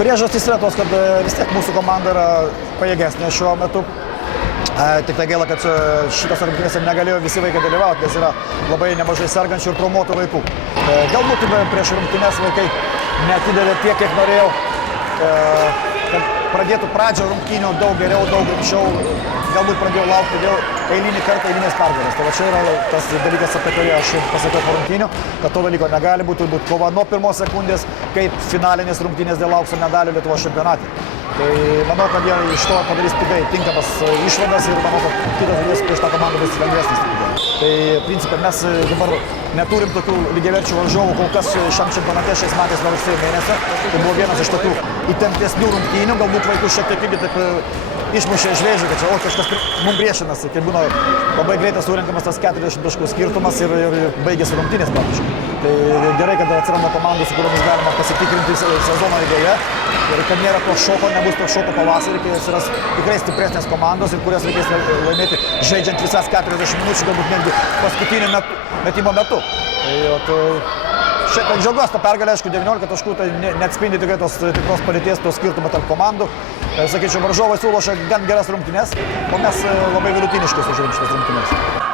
Priežastys yra tos, kad vis tiek mūsų komanda yra pajėgesnė šiuo metu. Tik tai gaila, kad šitas rungtynėse negalėjo visi vaikai dalyvauti, nes yra labai nemažai sergančių ir traumuotų vaikų. Galbūt prieš rungtynės vaikai neatidavė tiek, kiek norėjau, kad pradėtų pradžią rungtynių daug geriau, daug rimčiau. Galbūt pradėjau laukti vėl eilinį kartą eilinės pergalės. Tai va čia yra tas dalykas, apie kurį aš pasakiau po rungtynių, kad to dalyko negali būti, turi būti kova nuo pirmos sekundės, kaip finalinės rungtynės dėl aukso medalių Lietuvos čempionate. Tai manau, kad jie iš to padarys tikrai tinkamas išvadas ir manau, kad kitas žaidėjas prieš tą komandą bus lengvesnis. Tai principai mes dabar neturim tokių lygiaverčių varžovų kol kas šiam čempionate šiais metais nuo rugsėjo mėnesio. Tai buvo vienas iš tokių įtemptesnių rungtynių, galbūt vaikų šiek tiek irgi taip išmušė iš vėžių, kad čia kažkas mums priešinasi, kai būna labai greitai surinkamas tas 40 taškų skirtumas ir baigėsi rungtynės praktiškai. Tai gerai, kad atsiranda komandų, su kuriomis galima pasitikrinti sezono eigoje ir kad nėra to šoko, nebus to šoko pavasarį, kai atsiras tikrai stipresnės komandos ir kurias reikės laimėti žaidžiant visas 40 minučių, galbūt netgi paskutinį metimo metu. Šiaip džiaugiuosi tą pergalę, aišku, 19 taškų, tai neatspindi tikrai tos tikros padėties, to skirtumo tarp komandų. Sakyčiau, varžovai siūlo gan geras rungtynes, o mes labai vidutiniškai sužiūrim šitas rungtynes.